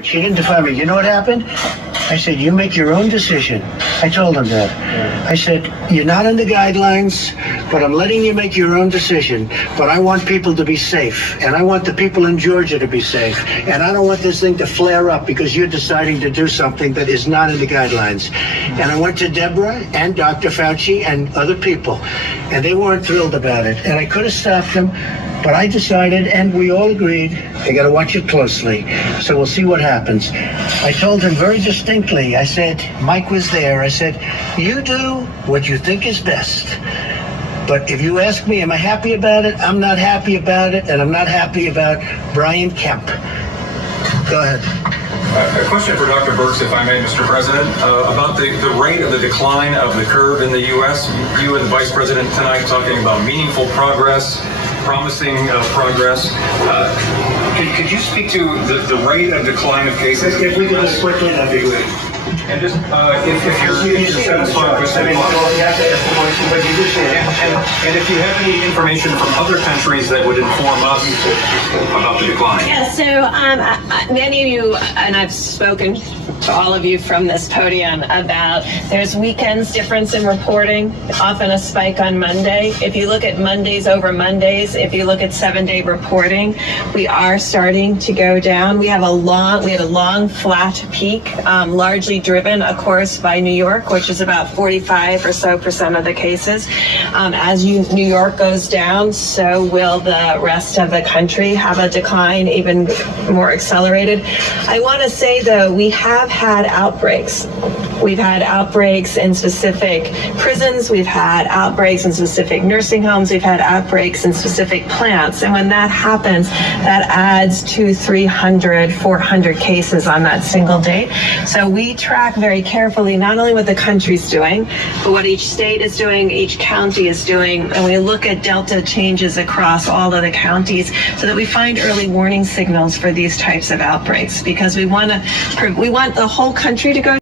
She didn't defy me. You know what happened? I said, you make your own decision. I told him that. I said, you're not in the guidelines, but I'm letting you make your own decision. But I want people to be safe, and I want the people in Georgia to be safe. And I don't want this thing to flare up because you're deciding to do something that is not in the guidelines. And I went to Deborah and Dr. Fauci and other people, and they weren't thrilled about it. And I could have stopped them, but I decided, and we all agreed, I got to watch it closely. So we'll see what happens. I told him very distinctly, I said, Mike was there, I said, you do what you think is best. But if you ask me, am I happy about it? I'm not happy about it, and I'm not happy about Brian Kemp. Go ahead. A question for Dr. Birx, if I may, Mr. President, about the rate of the decline of the curve in the U.S. You and the Vice President tonight talking about meaningful progress, promising progress. Could you speak to the rate of decline of cases? If we could just quickly, that'd be great. And just if you're satisfied with the and if you have any information from other countries that would inform us about the decline. Yeah, so many of you, and I've spoken to all of you from this podium about there's weekends difference in reporting, often a spike on Monday. If you look at Mondays over Mondays, if you look at 7-day reporting, we are starting to go down. We had a long flat peak, largely driven, of course, by New York, which is about 45% or so of the cases. As New York goes down, so will the rest of the country have a decline, even more accelerated. I want to say, though, we have had outbreaks. We've had outbreaks in specific prisons. We've had outbreaks in specific nursing homes. We've had outbreaks in specific plants. And when that happens, that adds to 300, 400 cases on that single date. So we track very carefully not only what the country's doing, but what each state is doing, each county is doing. And we look at delta changes across all of the counties so that we find early warning signals for these types of outbreaks, because we want the whole country to go